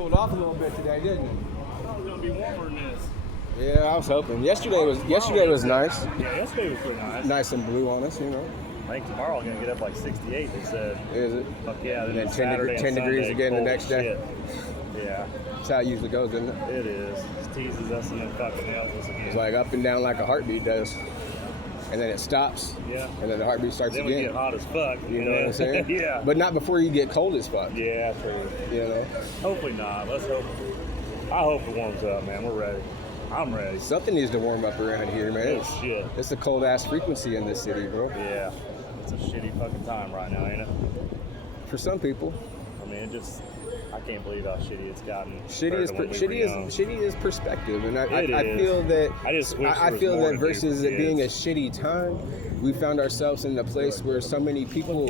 cooled off a little bit today, didn't it? I thought it was gonna be warmer than this. Yeah, I was hoping. Yesterday was nice. Yeah, yesterday was pretty nice. Nice and blue on us, you know. I think tomorrow we're gonna get up like 68. They said. Is it? Fuck yeah. And then 10 10 degrees again the next day. Yeah. That's how it usually goes, isn't it? It is. It teases us and then fucking nails us again. It's like up and down like a heartbeat does. And then it stops. Yeah. And then the heartbeat starts then again. we get hot as fuck. You know what I'm saying? Yeah. But not before you get cold as fuck. Yeah, true. You know? Hopefully not. Let's hope. I hope it warms up, man. We're ready. I'm ready. Something needs to warm up around here, man. Oh, shit. It's a cold ass frequency in this city, bro. Yeah. It's a shitty fucking time right now, ain't it? For some people. I mean, it just, I can't believe how shitty it's gotten. Shitty is perspective, and I is. feel that I feel more that to do versus for it being a kids. shitty time, we found ourselves in a place where so many people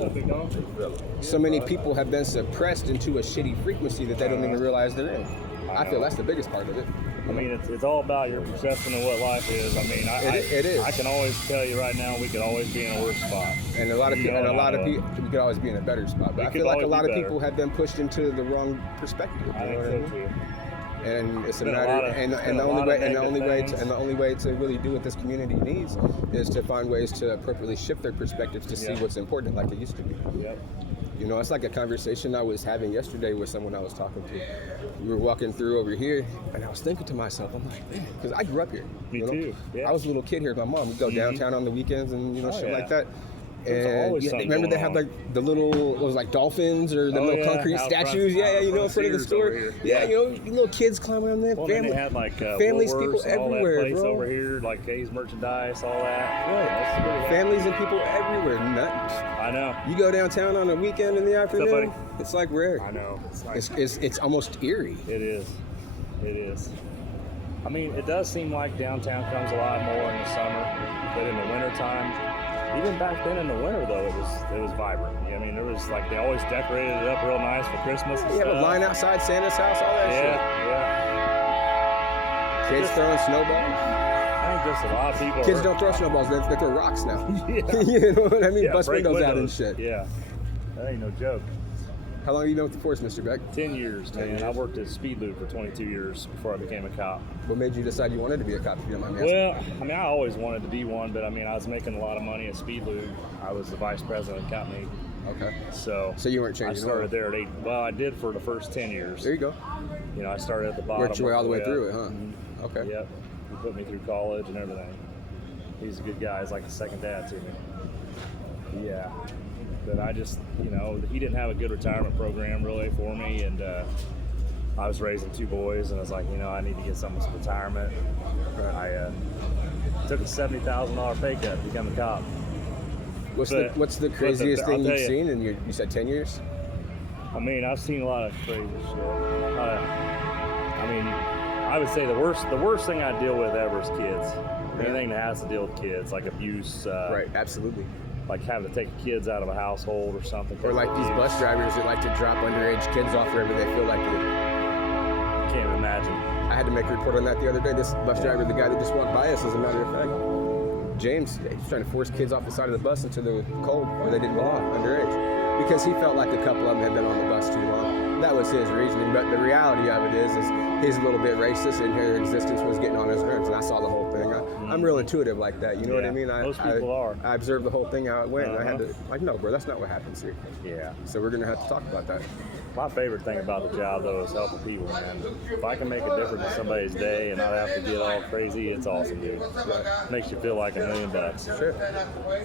have been suppressed into a shitty frequency that they don't even realize they're in. I feel that's the biggest part of it. I mean, it's all about your perception of what life is. I mean, it is. I can always tell you right now, we could always be in a worse spot. And a lot of people, we could always be in a better spot. But I feel like a lot of people have been pushed into the wrong perspective. I think so too. And it's a matter, and the only way to really do what this community needs is to find ways to appropriately shift their perspectives to see what's important, like it used to be. Yep. You know, it's like a conversation I was having yesterday with someone I was talking to. We were walking through over here, and I was thinking to myself, I'm like, man, because I grew up here. Me too. Yeah. I was a little kid here with my mom. We'd go downtown on the weekends and shit like that. And remember they had like the little, those like dolphins or the little concrete statues, in front of the store. Yeah, little kids climbing on there. Well, they had like families, people and all everywhere, that place bro. over here, like A's merchandise, all that. Right. Families and people everywhere. Nuts. I know. You go downtown on a weekend in the afternoon, buddy? it's like rare. I know. It's almost eerie. It is. It is. I mean, it does seem like downtown comes a lot more in the summer, but in the wintertime, even back then in the winter though, it was vibrant. I mean, there was like they always decorated it up real nice for Christmas and stuff. Yeah, line outside Santa's house, all that shit. Yeah. Kids throwing snowballs. I think just a lot of people. Kids don't throw snowballs; they throw rocks now. Yeah. You know what I mean? Yeah, Bust break windows out and shit. Yeah, that ain't no joke. How long have you been with the force, Mr. Beck? 10 years, man. I worked at Speed Loop for 22 years before I became a cop. What made you decide you wanted to be a cop, if you don't mind me asking? Well, I mean, I always wanted to be one, but I mean, I was making a lot of money at Speed Loop. I was the vice president of the company. Okay. So you weren't changing. I started there at 8. Well, I did for the first 10 years. There you go. You know, I started at the bottom. Worked your way all the way through it, huh? Mm-hmm. Okay. Yep. He put me through college and everything. He's a good guy. He's like a second dad to me. Yeah. But I just, he didn't have a good retirement program really for me, and I was raising 2 boys, and I was like, I need to get some retirement. I took a $70,000 pay cut to become a cop. What's the craziest thing you've seen in you said 10 years? I mean, I've seen a lot of crazy shit. I would say the worst thing I deal with ever is kids. Anything that has to deal with kids, like abuse. Right, absolutely. Like having to take kids out of a household or something. Or like these bus drivers that like to drop underage kids off wherever they feel like it. Can't imagine. I had to make a report on that the other day. This bus driver, the guy that just walked by us, as a matter of fact, James, he's trying to force kids off the side of the bus into the cold where they didn't belong, underage, because he felt like a couple of them had been on the bus too long. That was his reasoning, but the reality of it is he's a little bit racist, and her existence was getting on his nerves, and I saw the whole thing. I'm real intuitive like that, you know what I mean? Most people are. I observed the whole thing, how it went, and I had to, no, bro, that's not what happens here. Yeah. So we're going to have to talk about that. My favorite thing about the job, though, is helping people, man. If I can make a difference in somebody's day and not have to get all crazy, it's awesome, dude. Makes you feel like $1 million.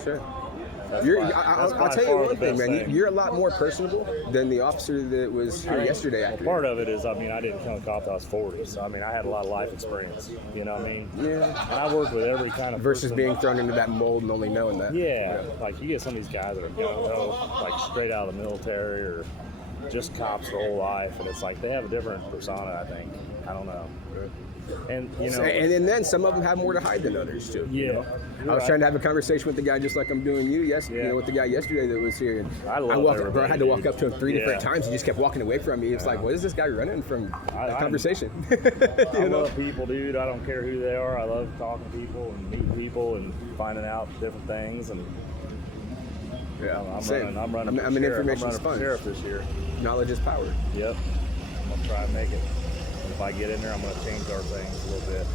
Sure. I'll tell you one thing, man. You're a lot more personable than the officer that was here yesterday. Well, part of it is, I didn't become a cop until I was 40, so I had a lot of life experience. You know what I mean? Yeah. And I worked with every kind of versus person. being thrown into that mold and only knowing that. Yeah. Like you get some of these guys that are like straight out of the military or just cops their whole life, and it's like they have a different persona. I think. I don't know. And and then some of them have more to hide than others too. Yeah. I was trying to have a conversation with the guy just like I'm doing with the guy yesterday that was here. And I had to walk up to him 3 different times. He just kept walking away from me. It's like, what is this guy running from a conversation? I love people, dude. I don't care who they are. I love talking to people and meeting people and finding out different things. And I'm running an information for sponge. Sheriff this year. Knowledge is power. Yep. I'm try and make it. If I get in there, I'm going to change our things a little bit.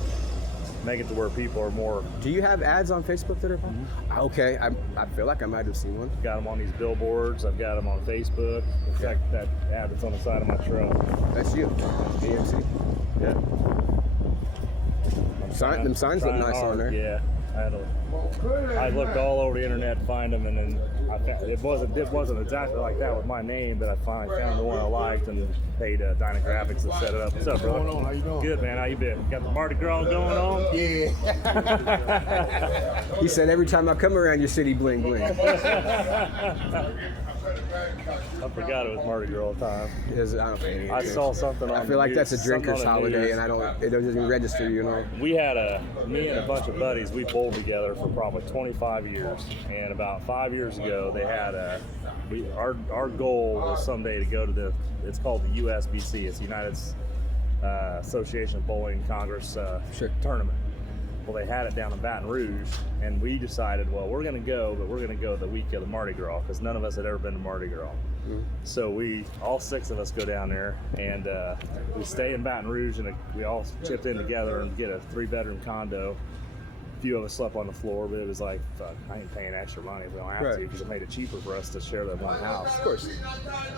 Make it to where people are more. Do you have ads on Facebook that are popping? Okay, I feel like I might have seen one. Got them on these billboards. I've got them on Facebook. It's like that ad that's on the side of my truck. That's you, AMC. Yeah. Them signs look nice on there. Yeah. I looked all over the internet to find them, and then I found, it wasn't exactly like that with my name, but I finally found the one I liked and paid Dyna Graphics to set it up. What's up, brother? What's going on? How you doing? Good, man. How you been? Got the Mardi Gras going on? Yeah. He said every time I come around your city, bling bling. I forgot it was Mardi Gras time. I saw something on. I feel like that's a drinker's holiday, and it doesn't even register, you know. We had me and a bunch of buddies. We bowled together for probably 25 years, and about 5 years ago, they had our goal was someday to go to it's called the USBC. It's the United Association of Bowling Congress tournament. Well, they had it down in Baton Rouge, and we decided, well, we're going to go, but we're going to go the week of the Mardi Gras, because none of us had ever been to Mardi Gras. Mm-hmm. So all 6 of us go down there, and we stay in Baton Rouge, and we all chipped in together and get a 3-bedroom condo. A few of us slept on the floor, but it was like, fuck, I ain't paying extra money if we don't have to, because it made it cheaper for us to share that one house. Of course.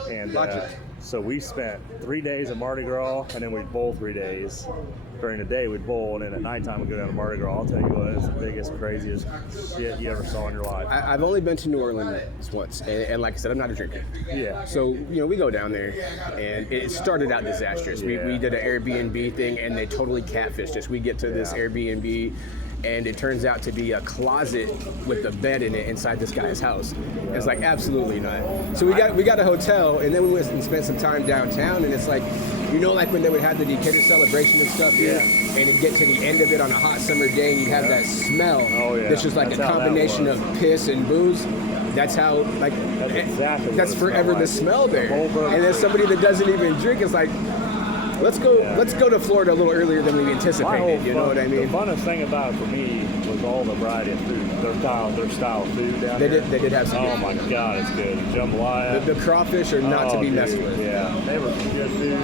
And so we spent 3 days at Mardi Gras, and then we'd bowl 3 days. During the day, we'd bowl, and then at nighttime, we'd go down to Mardi Gras. I'll tell you what, it's the biggest, craziest shit you ever saw in your life. I've only been to New Orleans once, and like I said, I'm not a drinker. Yeah. So, we go down there, and it started out disastrous. Yeah. We did an Airbnb thing, and they totally catfished us. We get to this Airbnb, and it turns out to be a closet with a bed in it inside this guy's house. Yeah. It's like, absolutely not. So we got a hotel, and then we went and spent some time downtown, and it's like, like when they would have the Decatur celebration and stuff here, and it'd get to the end of it on a hot summer day, and you'd have that smell. Oh, yeah. That's just like a combination of piss and booze. That's how, that's forever the smell there. And then somebody that doesn't even drink is like, let's go to Florida a little earlier than we anticipated. You know what I mean? The funnest thing about it for me was all the variety of food. Their style of food down there. They did have some. Oh my God, it's good. Jambalaya. The crawfish are not to be messed with. Yeah, they were some good food.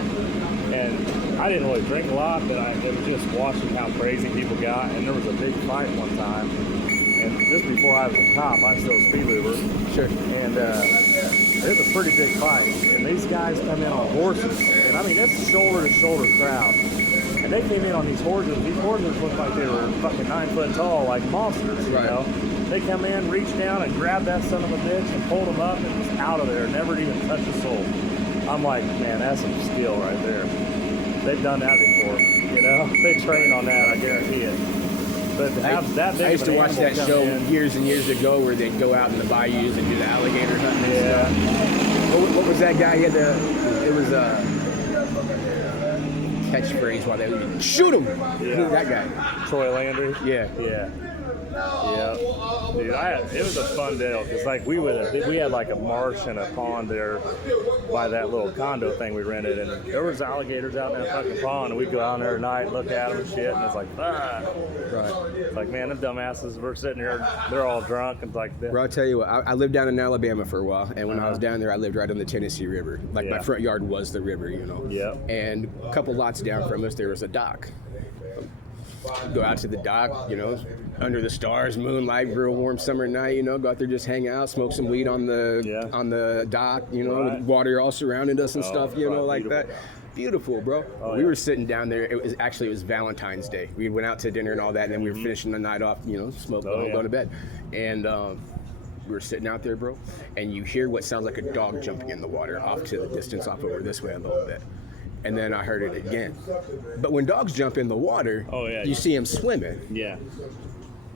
And I didn't really drink a lot, but it was just watching how crazy people got. And there was a big fight one time. And just before I was a cop, I was still a speed limiter. Sure. And it was a pretty big fight. And these guys come in on horses. And I mean, it's a shoulder-to-shoulder crowd. And they came in on these horses. These horses looked like they were fucking 9 foot tall, like monsters, you know? They come in, reach down, and grab that son of a bitch and pulled him up and was out of there, never even touched a soul. I'm like, man, that's some skill right there. They've done that before, They train on that, I guarantee it. But to have that big I used to watch that show years and years ago where they'd go out in the bayous and do the alligator hunting and stuff. What was that guy? He had it was a catchphrase while they would shoot him. Yeah. That guy. Troy Landry? Yeah. Yeah. Yeah, dude, it was a fun deal because we had like a marsh and a pond there by that little condo thing we rented, and there was alligators out in that fucking pond, and we'd go out there at night, look at them and shit, and it's like, Right. It's like, man, them dumbasses, we're sitting here, they're all drunk, and it's like. Bro, I'll tell you what, I lived down in Alabama for a while, and when I was down there, I lived right on the Tennessee River. Like my front yard was the river, Yeah. And a couple lots down from us, there was a dock. Go out to the dock, under the stars, moonlight, real warm summer night, go out there, just hang out, smoke some weed on the dock, with water all surrounding us and stuff, like beautiful. that. Beautiful, bro. We were sitting down there. It was Valentine's Day. We went out to dinner and all that, and then we were finishing the night off, smoking, going to bed. And we were sitting out there, bro, and you hear what sounds like a dog jumping in the water off to the distance, off over this way a little bit. And then I heard it again. But when dogs jump in the water, you see them swimming. Yeah.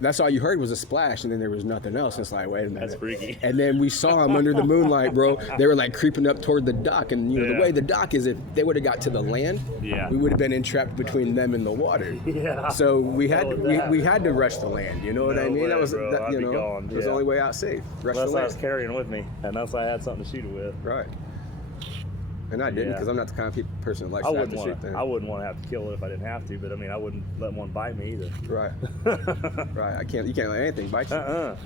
That's all you heard was a splash, and then there was nothing else. It's like, wait a minute. That's freaky. And then we saw them under the moonlight, bro. They were like creeping up toward the dock, and the way the dock is, if they would have got to the land, we would have been entrapped between them and the water. Yeah. So we had to rush the land. You know what I mean? That was it was the only way out safe. Rush Unless the land. I was carrying with me, unless I had something to shoot it with. Right. And I didn't, because I'm not the kind of person that likes to have to shoot things. I wouldn't want to have to kill it if I didn't have to, but I mean, I wouldn't let one bite me either. Right. Right. You can't let anything bite you.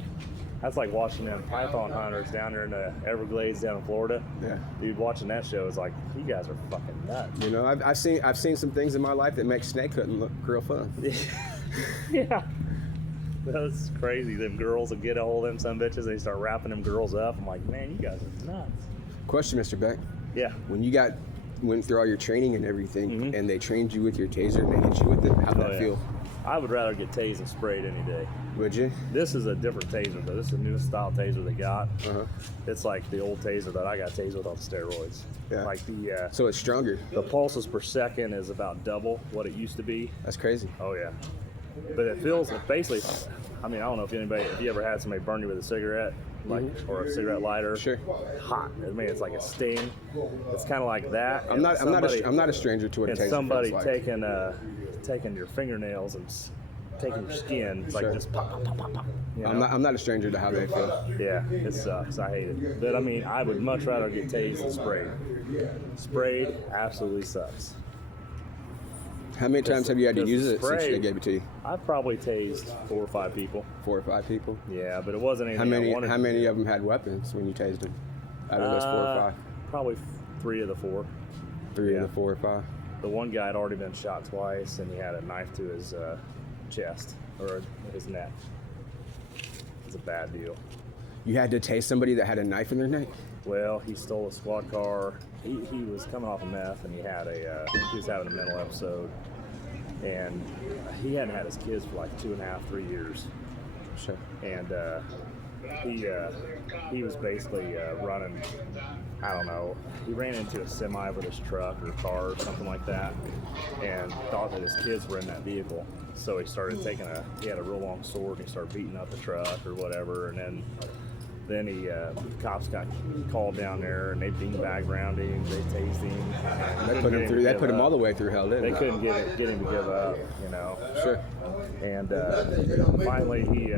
That's like watching them python hunters down there in the Everglades down in Florida. Yeah. Dude, watching that show is like, you guys are fucking nuts. You know, I've seen some things in my life that make snake hunting look real fun. Yeah. That's crazy. Them girls will get a hold of them some bitches, they start wrapping them girls up. I'm like, man, you guys are nuts. Question, Mr. Beck. Yeah. When you went through all your training and everything, Mm-hmm. and they trained you with your taser and they hit you with it, how'd that feel? I would rather get tased and sprayed any day. Would you? This is a different taser, though. This is a new style taser they got. Uh-huh. It's like the old taser that I got tased with on steroids. Yeah. Like So it's stronger. the pulses per second is about double what it used to be. That's crazy. Oh yeah. But it basically, I mean, I don't know if you ever had somebody burn you with a cigarette, like, or a cigarette lighter. Sure. Hot. I mean, it's like a sting. It's kind of like that. I'm not a stranger to what a And taser somebody feels like. taking your fingernails and taking your skin, it's like Sure. just pop, pop, pop, pop, pop. You know? I'm not a stranger to how they feel. Yeah, it sucks. I hate it. But I mean, I would much rather get tased than sprayed. Sprayed absolutely sucks. How many times have you had to use it since spray- they gave it to you? I've probably tased 4 or 5 people. 4 or 5 people. Yeah, but it wasn't anything I wanted. How many of them had weapons when you tased them? Out of those 4 or 5, Probably 3 of the 4. 3 yeah. of the 4 or 5. The one guy had already been shot twice, and he had a knife to his chest or his neck. It's a bad deal. You had to tase somebody that had a knife in their neck. Well, he stole a squad car. He was coming off of meth, and he was having a mental episode, and he hadn't had his kids for like 2.5, 3 years. Sure. And he was basically running. I don't know. He ran into a semi with his truck or car or something like that, and thought that his kids were in that vehicle. So he started he had a real long sword, and he started beating up the truck or whatever, and then the cops got called down there, and they beanbagged around him, they tased him. They put him through. They put him all the way through hell, didn't They they? couldn't get him to give up, you know. Sure. And finally he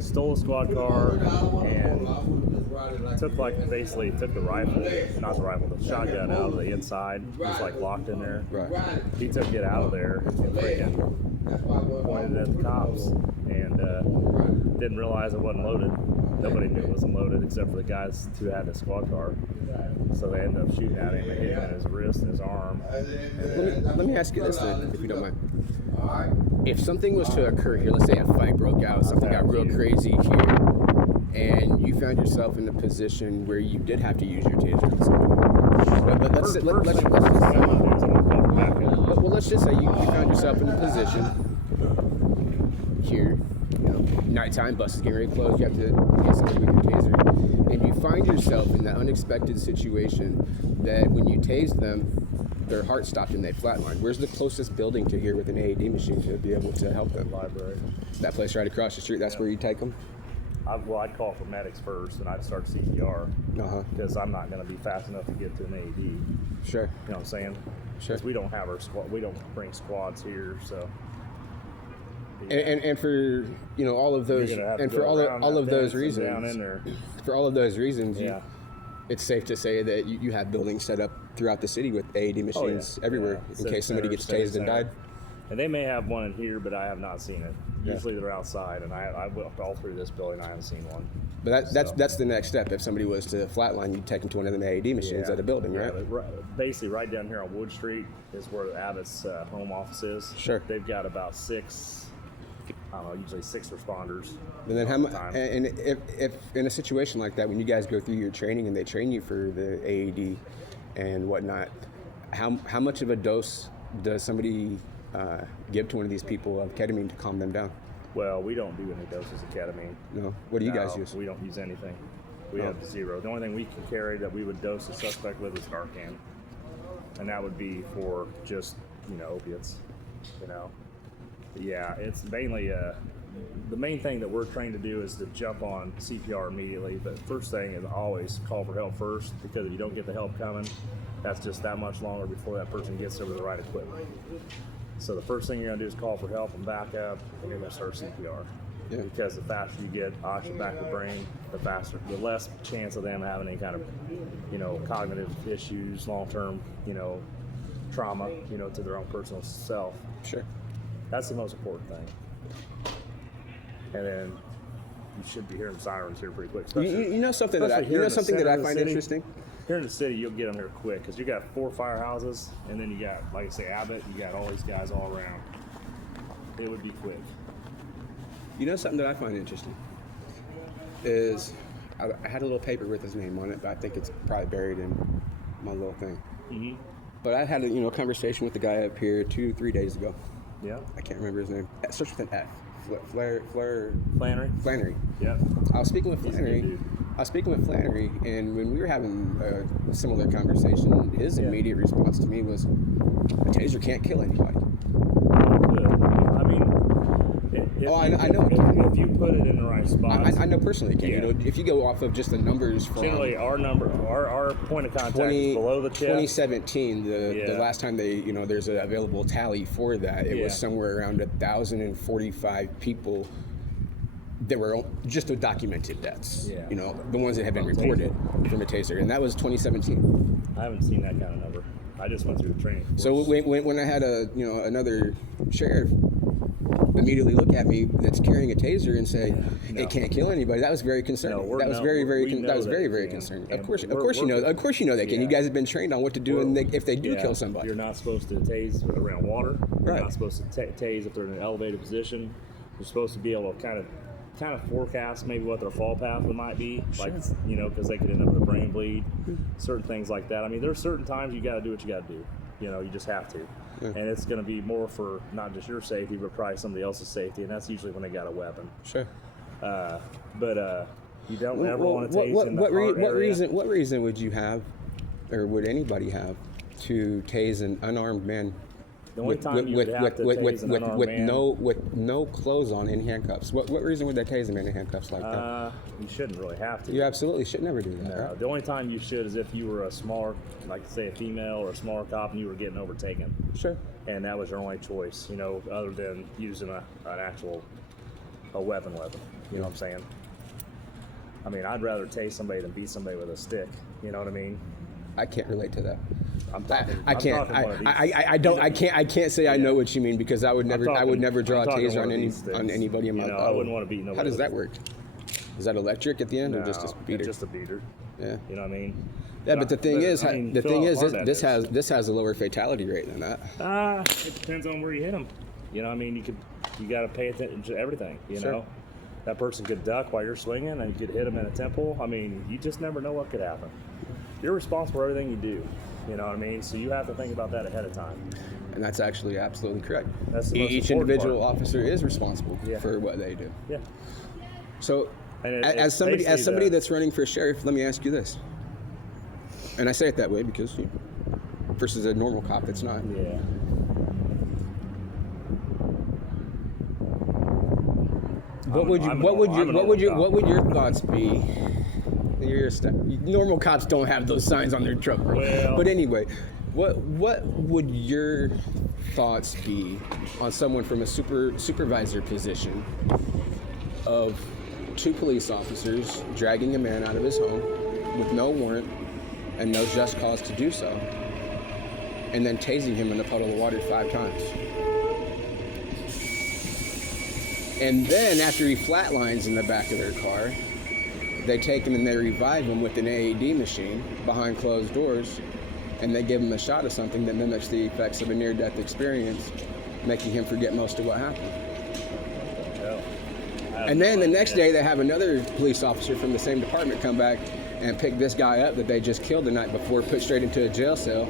stole a squad car and took the shotgun out of the inside. It was like locked in there. Right. He took it out of there and freaking pointed it at the cops and didn't realize it wasn't loaded. Nobody knew it wasn't loaded except for the guys who had the squad car. So they ended up shooting at him and hit him in his wrist and his arm. Let me ask you this then, if you don't mind. If something was to occur here, let's say a fight broke out, something got real crazy here, and you found yourself in a position where you did have to use your taser on somebody. But let's just say you found yourself in a position here, you know, nighttime, bus is getting ready to close, you have to hit somebody with your taser, and you find yourself in that unexpected situation that when you tased them, their heart stopped and they flatlined. Where's the closest building to here with an AED machine to be able to help them? Library. That place right across the street, that's where you take them? I'd call for medics first, and I'd start CPR because I'm not going to be fast enough to get to an AED. Sure. You know what I'm saying? Sure. Because we don't have our squad. We don't bring squads here, so. And for, you know, all of those, and for all of those reasons, down in there. for all of those reasons, Yeah. it's safe to say that you have buildings set up throughout the city with AED machines everywhere in case somebody gets tased and died. And they may have one in here, but I have not seen it. Usually they're outside, and I walked all through this building. I haven't seen one. But that's the next step. If somebody was to flatline, you'd take them to one of them AED machines at a building, right? Basically, right down here on Wood Street is where Abbott's home office is. Sure. They've got about 6, I don't know, usually 6 responders. And then and if in a situation like that, when you guys go through your training and they train you for the AED and whatnot, how much of a dose does somebody give to one of these people of ketamine to calm them down? Well, we don't do any doses of ketamine. No. What do you guys use? We don't use anything. We have 0. The only thing we can carry that we would dose a suspect with is Narcan, and that would be for just, you know, opiates. You know. Yeah, it's mainly the main thing that we're trained to do is to jump on CPR immediately. But first thing is always call for help first, because if you don't get the help coming, that's just that much longer before that person gets there with the right equipment. So the first thing you're gonna do is call for help and back up, and you're gonna start CPR. Yeah. Because the faster you get oxygen back to the brain, the less chance of them having any kind of, you know, cognitive issues, long-term, you know, trauma, you know, to their own personal self. Sure. That's the most important thing. And then you should be hearing sirens here pretty quick. You know something that I find interesting? Here in the city, you'll get them here quick because you got 4 firehouses, and then you got, like I say, Abbott. You got all these guys all around. It would be quick. You know something that I find interesting is I had a little paper with his name on it, but I think it's probably buried in my little thing. Mm-hmm. But I had a conversation with the guy up here 2-3 days ago. Yeah. I can't remember his name. It starts with an F. Flannery. Flannery. Yeah. I was speaking with Flannery, and when we were having a similar conversation, his immediate response to me was, "A taser can't kill anybody." I mean, I know. If you put it in the right spot. I know personally it can. Yeah. If you go off of just the numbers from generally our point of contact is below the chest. 2017, the last time there's an available tally for that, it was somewhere around 1,045 people that were just documented deaths. Yeah. The ones that have been reported from a taser, and that was 2017. I haven't seen that kind of number. I just went through the training course. So when I had another sheriff immediately look at me that's carrying a taser and say it can't kill anybody, that was very concerning. That was very concerning. Of course you know they can. You guys have been trained on what to do if they do kill somebody. You're not supposed to tase around water. You're Right. not supposed to tase if they're in an elevated position. You're supposed to be able to kind of forecast maybe what their fall path might be, like because they could end up with a brain bleed, certain things like that. I mean, there's certain times you got to do what you got to do. You just have to. Yeah. And it's going to be more for not just your safety, but probably somebody else's safety, and that's usually when they got a weapon. Sure. But you don't ever want to tase in the heart area. What reason would you have, or would anybody have, to tase an unarmed man? The only time you would have to tase an unarmed man with no clothes on in handcuffs. What reason would they tase him in handcuffs like that? You shouldn't really have to. You absolutely should never do that. No, right? the only time you should is if you were a smaller, like say a female or a smaller cop, and you were getting overtaken. Sure. And that was your only choice, other than using an actual weapon. You know what I'm saying? I mean, I'd rather tase somebody than beat somebody with a stick. You know what I mean? I can't relate to that. I can't say I know what you mean, because I would never draw a taser on anybody in my life. I wouldn't want to beat nobody. How does that work? Is that electric at the end, or just a beater? Just a beater. Yeah. You know what I mean? Yeah, but the thing is, this has a lower fatality rate than that. It depends on where you hit them. You know what I mean? You got to pay attention to everything. You know, that person could duck while you're swinging, and you could hit them in a temple. I mean, you just never know what could happen. You're responsible for everything you do. You know what I mean? So you have to think about that ahead of time. And that's actually absolutely correct. That's the most Each individual officer is responsible for what they do. Yeah. So, as somebody that's running for sheriff, let me ask you this. And I say it that way because versus a normal cop that's not. Yeah. What would your thoughts be? Normal cops don't have those signs on their truck, bro. Well, but anyway, what would your thoughts be on someone from a supervisor position of 2 police officers dragging a man out of his home with no warrant and no just cause to do so, and then tasing him in a puddle of water 5 times? And then after he flatlines in the back of their car, they take him and they revive him with an AED machine behind closed doors, and they give him a shot of something that mimics the effects of a near-death experience, making him forget most of what happened. And then the next day they have another police officer from the same department come back and pick this guy up that they just killed the night before, put straight into a jail cell,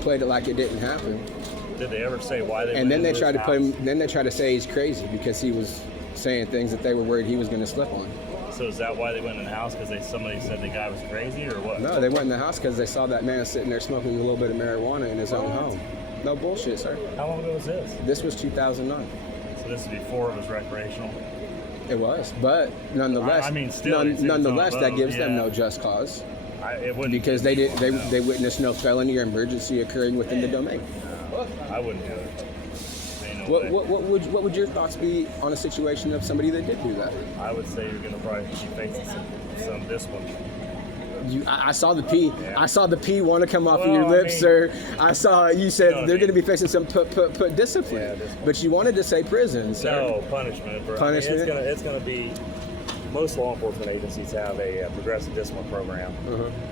played it like it didn't happen. Did they ever say why they? And then they try to play him. Then they try to say he's crazy because he was saying things that they were worried he was going to slip on. So is that why they went in the house? Because somebody said the guy was crazy, or what? No, they went in the house because they saw that man sitting there smoking a little bit of marijuana in his own home. No bullshit, sir. How long ago was this? This was 2009. So this is before it was recreational. It was, but nonetheless, nonetheless, that gives them no just cause. It wouldn't, because they witnessed no felony or emergency occurring within the domain. I wouldn't do it. What would your thoughts be on a situation of somebody that did do that? I would say you're going to probably be facing some discipline. I saw the P. Yeah. I saw the P want to come off of Well, your I lips, mean, sir. I saw you said know what they're I going to mean? be facing some put discipline, Yeah, discipline. but you wanted to say prison, sir. No, punishment. Bro. Punishment? I mean, it's gonna be. Most law enforcement agencies have a progressive discipline program,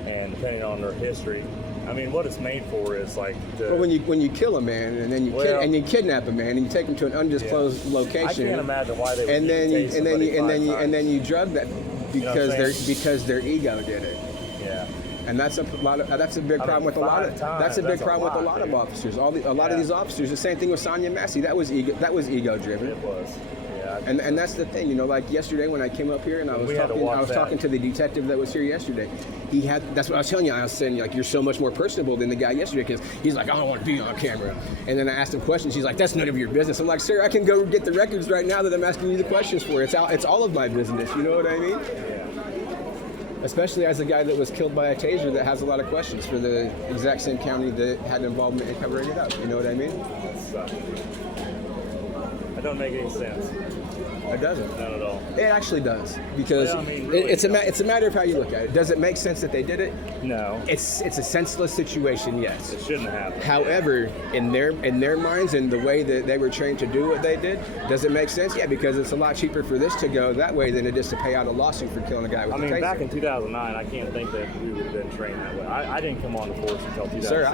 and depending on their history, I mean, what it's made for is like. Well, when you kill a man and then you kidnap a man and you take him to an undisclosed location, I can't imagine why they would and then you drug that because because their ego did it. Yeah. And that's a big problem with a lot of officers. A lot of these officers. The same thing with Sonia Massey. That was ego driven. It was. Yeah. And that's the thing, like yesterday when I came up here and I was talking to the detective that was here yesterday. That's what I was telling you. I was saying like you're so much more personable than the guy yesterday because he's like I don't want to be on camera. And then I asked him questions. He's like that's none of your business. I'm like sir, I can go get the records right now that I'm asking you the questions for. It's all of my business. You know what I mean? Especially as a guy that was killed by a taser that has a lot of questions for the exact same county that had involvement in covering it up. You know what I mean? That don't make any sense. It doesn't. Not at all. It actually does because Well, I mean, really, it's a matter of how you look at it. Does it make sense that they did it? No. It's a senseless situation, yes. It shouldn't happen. However, in their minds and the way that they were trained to do what they did, does it make sense? Yeah, because it's a lot cheaper for this to go that way than it is to pay out a lawsuit for killing a guy with a taser. Back in 2009, I can't think that we would have been trained that way. I didn't come on the force until 2016. Sir,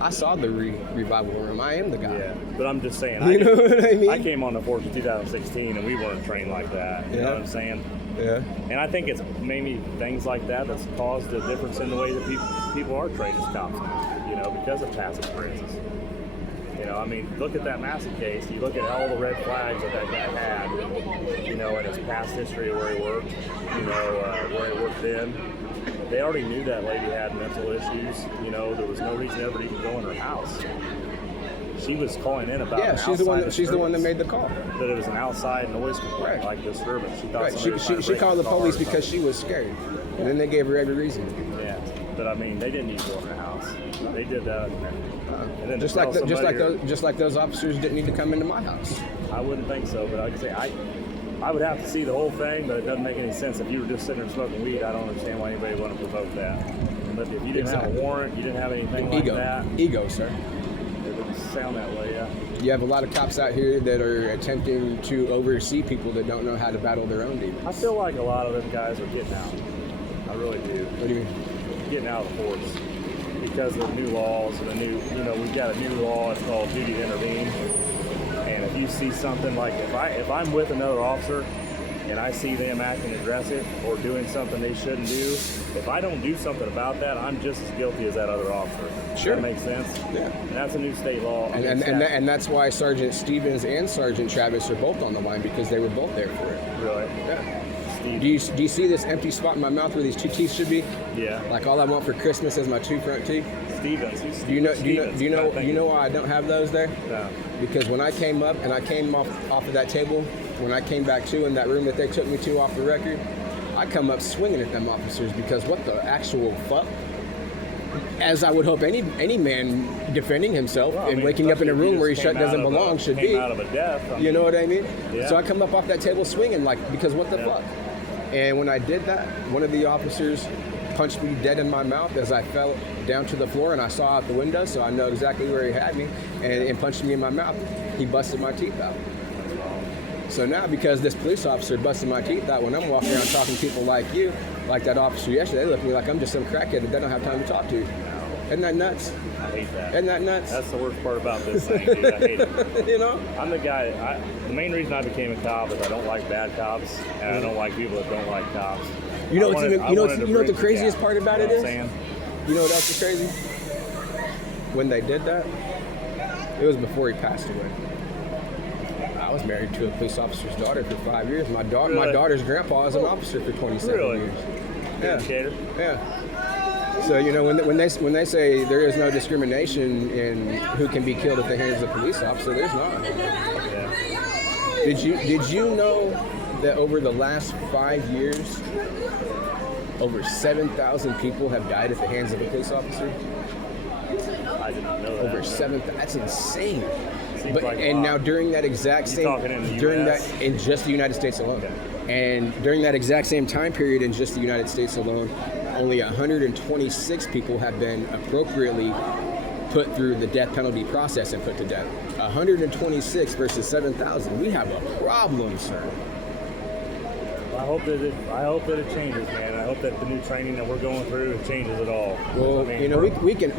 I saw the revival room. I am the guy. Yeah, but I'm just saying. You know what I mean? I came on the force in 2016, and we weren't trained like that. You know what I'm saying? Yeah. And I think it's maybe things like that that's caused a difference in the way that people are trained as cops. Because of past experiences. I mean, look at that Massey case. You look at all the red flags that guy had. In his past history of where he worked. Where he worked then. They already knew that lady had mental issues. There was no reason ever to even go in her house. She was calling in about she's the one that made the call. That it was an outside noise complaint, like disturbance. She thought she called the police because she was scared, and then they gave her every reason. Yeah, but I mean, they didn't need to go in her house. They did that, and then just like those officers didn't need to come into my house. I wouldn't think so, but I'd say I would have to see the whole thing, but it doesn't make any sense. If you were just sitting there smoking weed, I don't understand why anybody would want to provoke that. But if you didn't have a warrant, you didn't have anything like that. Ego, sir. It would sound that way, yeah. You have a lot of cops out here that are attempting to oversee people that don't know how to battle their own demons. I feel like a lot of them guys are getting out. I really do. What do you mean? Getting out of the force because of the new laws and the new, we've got a new law. It's called duty to intervene. And if you see something like if I'm with another officer and I see them acting aggressive or doing something they shouldn't do, if I don't do something about that, I'm just as guilty as that other officer. Sure. That makes sense? Yeah. And that's a new state law. And that's why Sergeant Stevens and Sergeant Travis are both on the line because they were both there for it. Really? Yeah. Do you see this empty spot in my mouth where these two teeth should be? Yeah. Like all I want for Christmas is my two front teeth. Stevens. Do you know why I don't have those there? No. Because when I came up and I came off of that table, when I came back to in that room that they took me to off the record, I come up swinging at them officers because what the actual fuck? As I would hope any man defending himself and waking up in a room where he doesn't belong should be. Out of a death. You know what I mean? Yeah. So I come up off that table swinging because what the fuck? And when I did that, one of the officers punched me dead in my mouth as I fell down to the floor, and I saw out the window, so I know exactly where he had me, and punched me in my mouth. He busted my teeth out. So now, because this police officer busted my teeth out, when I'm walking around talking to people like you, like that officer yesterday, they look at me like I'm just some crackhead that they don't have time to talk to. Isn't that nuts? I hate that. Isn't that nuts? That's the worst part about this thing, dude. I hate it. I'm the guy. The main reason I became a cop is I don't like bad cops, and I don't like people that don't like cops. You know what the craziest part about it is? You know what else is crazy? When they did that, it was before he passed away. I was married to a police officer's daughter for 5 years. My daughter's grandpa is an officer for 27 years. Yeah. Yeah. So when they say there is no discrimination in who can be killed at the hands of a police officer, there's not. Yeah. Did you know that over the last 5 years, over 7,000 people have died at the hands of a police officer? I did not know that. Over 7,000. That's insane. Now during that exact in just the United States alone, and during that exact same time period in just the United States alone, only 126 people have been appropriately put through the death penalty process and put to death. 126 versus 7,000. We have a problem, sir. I hope that it changes, man. I hope that the new training that we're going through changes it all. Well, I mean, we can hope.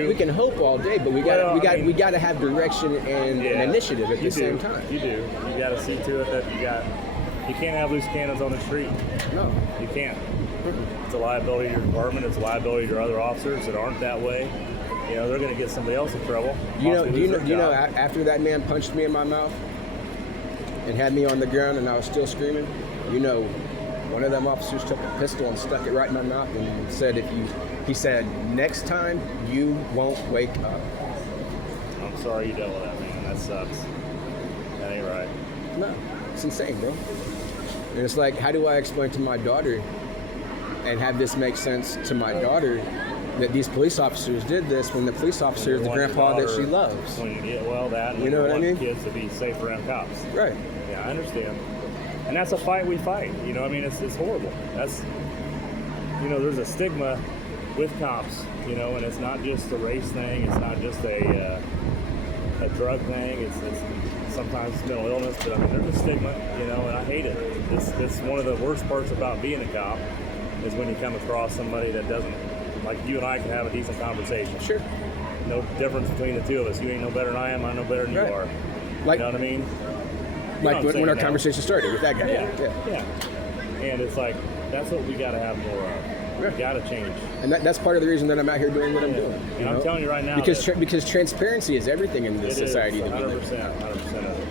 We can hope all day, but we got to have direction and initiative at the same time. You do. You got to see to it that you can't have loose cannons on the street. No, you can't. It's a liability to your department. It's a liability to your other officers that aren't that way. You know, they're going to get somebody else in trouble. You know, after that man punched me in my mouth and had me on the ground and I was still screaming, you know, one of them officers took a pistol and stuck it right in my mouth and said, he said, next time you won't wake up. I'm sorry you dealt with that, man. That sucks. That ain't right. No, it's insane, bro. And it's like, how do I explain to my daughter and have this make sense to my daughter that these police officers did this when the police officer is the grandpa that she loves? You know what I mean? Kids to be safe around cops. Right. Yeah, I understand. And that's a fight we fight. You know, I mean, it's horrible. That's, you know, there's a stigma with cops. You know, and it's not just a race thing. It's not just a drug thing. It's sometimes mental illness. But I mean, there's a stigma. You know, and I hate it. It's one of the worst parts about being a cop is when you come across somebody that doesn't. Like you and I can have a decent conversation. Sure. No difference between the two of us. You ain't no better than I am. I'm no better than you are. Like, you know what I mean? Like when our conversation started with that guy. Yeah. And it's like, that's what we got to have more of. We got to change. And that's part of the reason that I'm out here doing what I'm doing. And I'm telling you right now. Because transparency is everything in this society. 100% of it.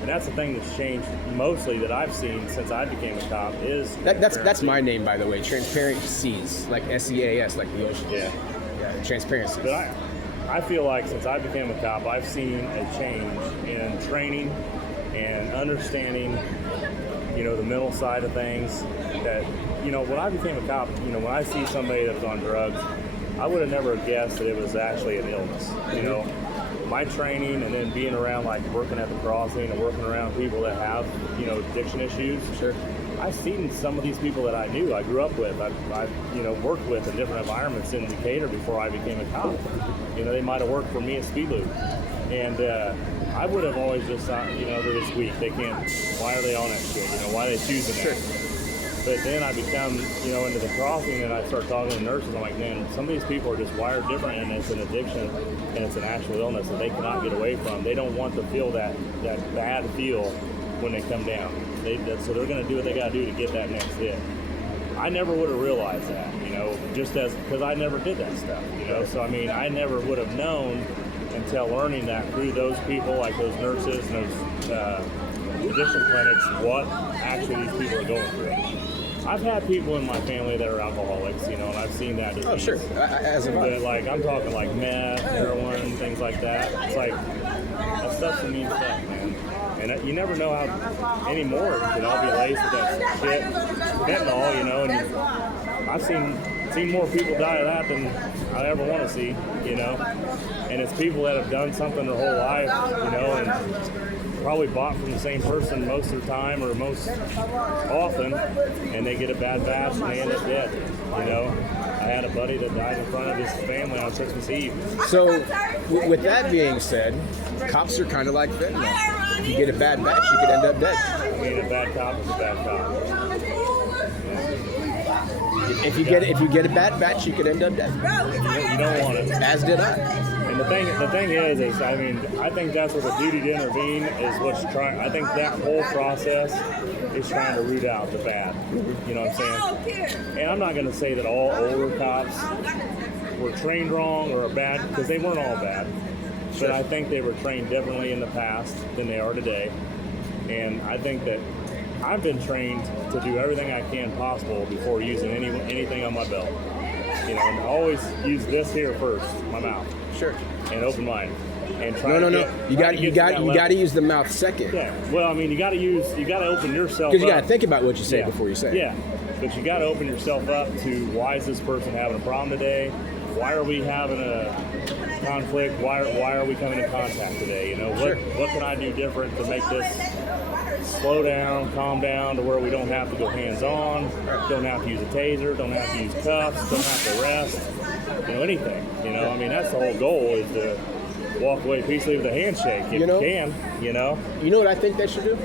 And that's the thing that's changed mostly that I've seen since I became a cop is that's my name, by the way. Transparencies, like SEAS, like the ocean. Yeah, transparency. But I feel like since I became a cop, I've seen a change in training and understanding, you know, the mental side of things. That, you know, when I became a cop, you know, when I see somebody that was on drugs, I would have never guessed that it was actually an illness. You know. My training and then being around, like working at the crossing and working around people that have, you know, addiction issues. Sure. I've seen some of these people that I knew, I grew up with, I've you know, worked with in different environments in Decatur before I became a cop. You know, they might have worked for me at Speed Loop. And I would have always just thought, you know, they're just weak. They can't, why are they on that shit? You know, why are they choosing that? But then I become, you know, into the crossing and I start talking to nurses. I'm like, man, some of these people are just wired different and it's an addiction and it's an actual illness that they cannot get away from. They don't want to feel that bad feel when they come down. So they're going to do what they got to do to get that next hit. I never would have realized that, you know, because I never did that stuff, you know. So, I mean, I never would have known until learning that through those people, like those nurses and those addiction clinics, what actually these people are going through. I've had people in my family that are alcoholics, you know, and I've seen that. Oh, sure. As a but like, I'm talking like meth, heroin, things like that. It's like, that stuff's some mean stuff, man. And you never know how anymore you can all be laced with that shit, fentanyl, you know. And I've seen more people die of that than I ever want to see, you know. And it's people that have done something their whole life, you know, and probably bought from the same person most of the time or most often, and they get a bad batch and they end up dead, you know. I had a buddy that died in front of his family on Christmas Eve. So, with that being said, cops are kind of like fentanyl. If you get a bad batch, you could end up dead. I mean, a bad cop is a bad cop. If you get a bad batch, you could end up dead. You don't want it. As did I. And the thing is, I mean, I think that's what the duty to intervene is. What's trying. I think that whole process is trying to root out the bad. You know what I'm saying? And I'm not going to say that all older cops were trained wrong or bad, because they weren't all bad. But I think they were trained differently in the past than they are today. And I think that I've been trained to do everything I can possible before using anything on my belt. You know, and always use this here first, my mouth. Sure. And open mind. And try You got to use the mouth second. Yeah. Well, I mean, you got to open yourself up. Because you got to think about what you say before you say it. Yeah. But you got to open yourself up to, why is this person having a problem today? why are we having a conflict? Why are we coming in contact today? You know, what can I do different to make this slow down, calm down, to where we don't have to go hands-on, don't have to use a taser, don't have to use cuffs, don't have to arrest, you know, anything. You know, I mean, that's the whole goal, is to walk away peacefully with a handshake if you can, you know. You know what I think they should do?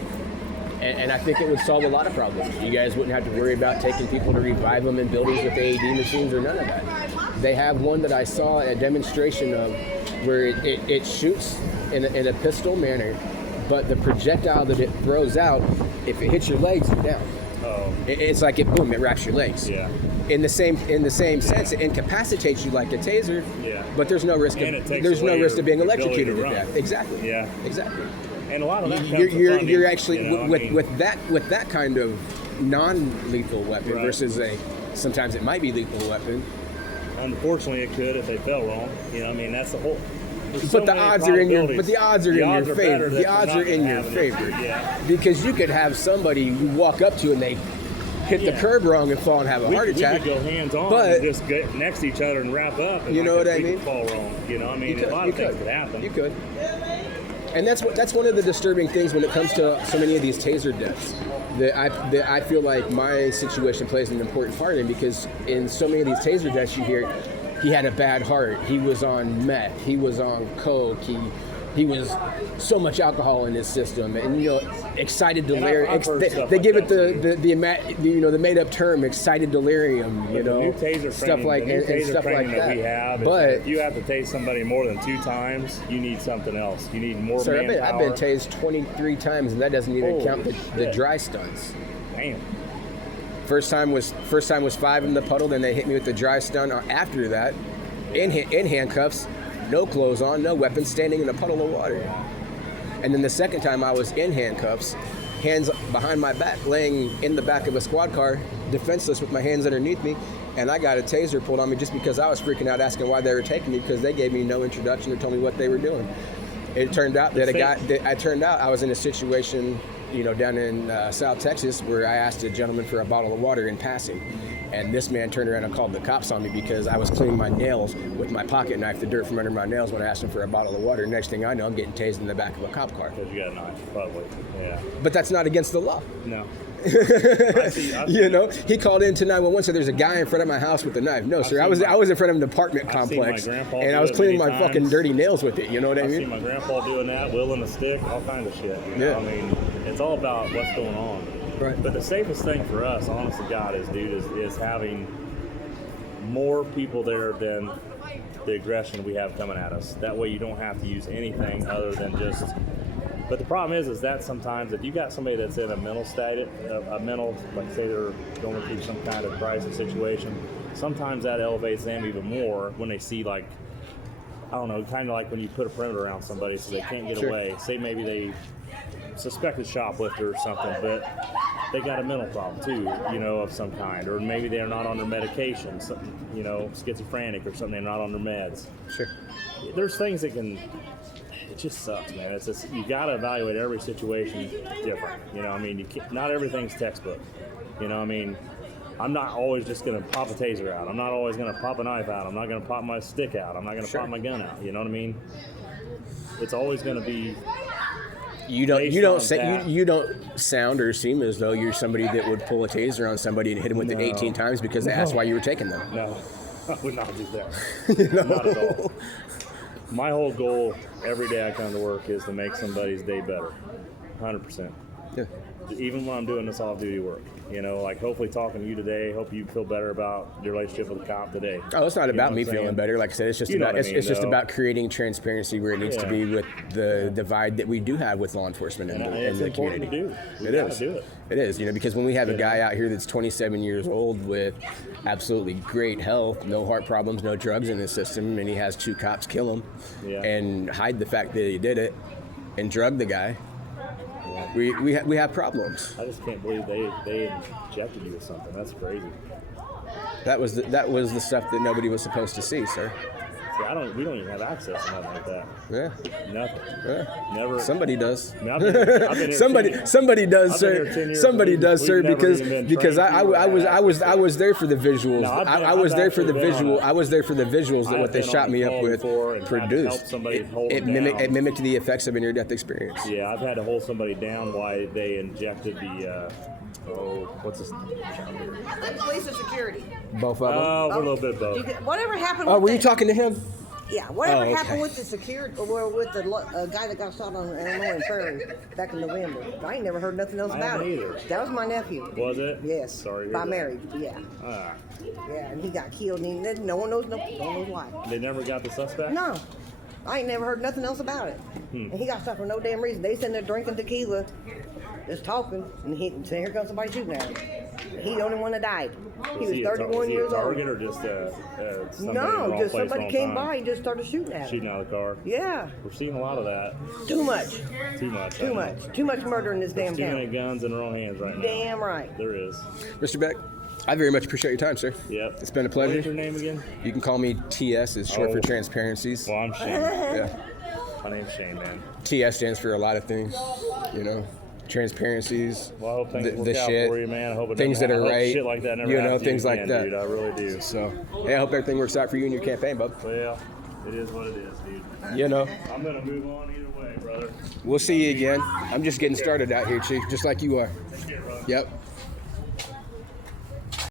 And I think it would solve a lot of problems. You guys wouldn't have to worry about taking people to revive them in buildings with AED machines or none of that. They have one that I saw a demonstration of where it shoots in a pistol manner, but the projectile that it throws out, if it hits your legs, you're down. Oh. It's like it wraps your legs. Yeah. In the same sense, it incapacitates you like a taser. Yeah. But there's no risk of being electrocuted to death. Exactly. Yeah. Exactly. And a lot of that comes you're actually, you know, with that kind of non-lethal weapon versus sometimes it might be lethal weapon. Unfortunately, it could if they fell wrong. You know, I mean, that's the whole. But the odds are in your favor. The odds are in your favor. Yeah. Because you could have somebody you walk up to and they hit the curb wrong and fall and have a heart attack. We could go hands on but, and just get next to each other and wrap up. And you know what I mean? Fall wrong. You know, I mean, a lot of things could happen. You could. And that's one of the disturbing things when it comes to so many of these taser deaths. That I feel like my situation plays an important part in, because in so many of these taser deaths you hear, he had a bad heart, he was on meth, he was on coke, he was so much alcohol in his system, and you know, excited delirium. They give it the made up term, excited delirium. You know, stuff like that. We have, but if you have to tase somebody more than 2 times, you need something else. You need more manpower. I've been tased 23 times, and that doesn't even count the dry stunts. Damn. First time was 5 in the puddle. Then they hit me with the dry stun. After that, in handcuffs, no clothes on, no weapons, standing in a puddle of water. And then the second time I was in handcuffs, hands behind my back, laying in the back of a squad car, defenseless with my hands underneath me, and I got a taser pulled on me just because I was freaking out, asking why they were taking me, because they gave me no introduction or told me what they were doing. It turned out I was in a situation, you know, down in South Texas, where I asked a gentleman for a bottle of water in passing. And this man turned around and called the cops on me because I was cleaning my nails with my pocket knife, the dirt from under my nails, when I asked him for a bottle of water. Next thing I know, I'm getting tased in the back of a cop car. Because you got a knife, probably. Yeah. But that's not against the law. No. I see you know, he called in to 911, said there's a guy in front of my house with a knife. No, sir, I was in front of an apartment complex, and I was cleaning my fucking dirty nails with it. You know what I mean? I've seen my grandpa doing that, wielding a stick, all kinds of shit. You know? I mean, it's all about what's going on. Right. But the safest thing for us, honest to God, is having more people there than the aggression we have coming at us. That way you don't have to use anything other than just. But the problem is that sometimes if you got somebody that's in a mental state, like say they're going through some kind of crisis situation, sometimes that elevates them even more when they see, like, I don't know, kind of like when you put a perimeter around somebody so they can't get away. Say maybe they suspected shoplifter or something, but they got a mental problem too, you know, of some kind, or maybe they're not on their medication, you know, schizophrenic or something, they're not on their meds. Sure. There's things that can. It just sucks, man. It's just, you got to evaluate every situation different. You know, I mean, not everything's textbook. You know, I mean, I'm not always just going to pop a taser out. I'm not always going to pop a knife out. I'm not going to pop my stick out. I'm not going to pop my gun out. You know what I mean? It's always going to be. You don't sound or seem as though you're somebody that would pull a taser on somebody and hit them with it 18 times because they asked why you were taking them. No, I would not do that. You know? Not at all. My whole goal every day I come to work is to make somebody's day better, 100%. Yeah. Even when I'm doing this off-duty work, you know, like hopefully talking to you today, hope you feel better about your relationship with the cop today. Oh, it's not about me feeling better. Like I said, it's just just about creating transparency where it needs to be with the divide that we do have with law enforcement in the community. To do. It is. It is, you know, because when we have a guy out here that's 27 years old with absolutely great health, no heart problems, no drugs in his system, and he has 2 cops kill him and hide the fact that he did it and drug the guy, we have problems. I just can't believe they injected you with something. That's crazy. That was the stuff that nobody was supposed to see, sir. See, we don't even have access to nothing like that. Yeah. Nothing. Yeah. Never. Somebody does. I mean, I've been here somebody 10 years. somebody does, I've been sir. here 10 years, Somebody we've- does, we've sir, never because even been because trained to I was there for the visuals. No, I was I've there for the actually been on visual. it. I was there for the visuals that I've what they been shot on me the up call with before and had to help produced. somebody hold It them down. mimicked the effects of a near-death experience. Yeah, I've had to hold somebody down while they injected the. What's this? Police or security. Both of them. Oh, we're a little bit both. Whatever happened Oh, with were you the- talking to him? Yeah, whatever Oh, okay. happened with the security, or with the guy that got shot on Illinois and Prairie back in November. I ain't never heard nothing else I about haven't it. either. That was my nephew. Was it? Yes. Sorry to hear By that. married, yeah. Ah, Yeah, and he got killed, and no one knows why. they never got the suspect? No, I ain't never heard nothing else about it. And he got shot for no damn reason. They sitting there drinking tequila, just talking, and here comes somebody shooting at him. He the only one that died. He was 31 years a target old. or just somebody in the No, wrong just place, somebody wrong came time? by and just started shooting at him. Shooting out of the car. Yeah, We're seeing a lot of that. too much. Too much. Too much. Too much murder in this damn Too many town. guns in the wrong hands right now. Damn right. There is. Mr. Beck, I very much appreciate your time, sir. Yep. It's been a What is pleasure. your name again? You can call me TS. It's short Oh. for Transparencies. Well, I'm Shane. Yeah. My name's Shane, man. TS stands for a lot of things, you know. Transparencies, Well, I hope things the work out shit, for you, man. I hope it things doesn't that are happen. I hope right, shit like that never you know, happens to you things like again, that. dude. I really do. So, hey, I hope everything works out for you and your campaign, bub. Well, it is what it is, dude. You know, I'm gonna move on either way, brother. we'll see you again. I'm just getting started out here, Chief, just like you are. Take care, brother. Yep.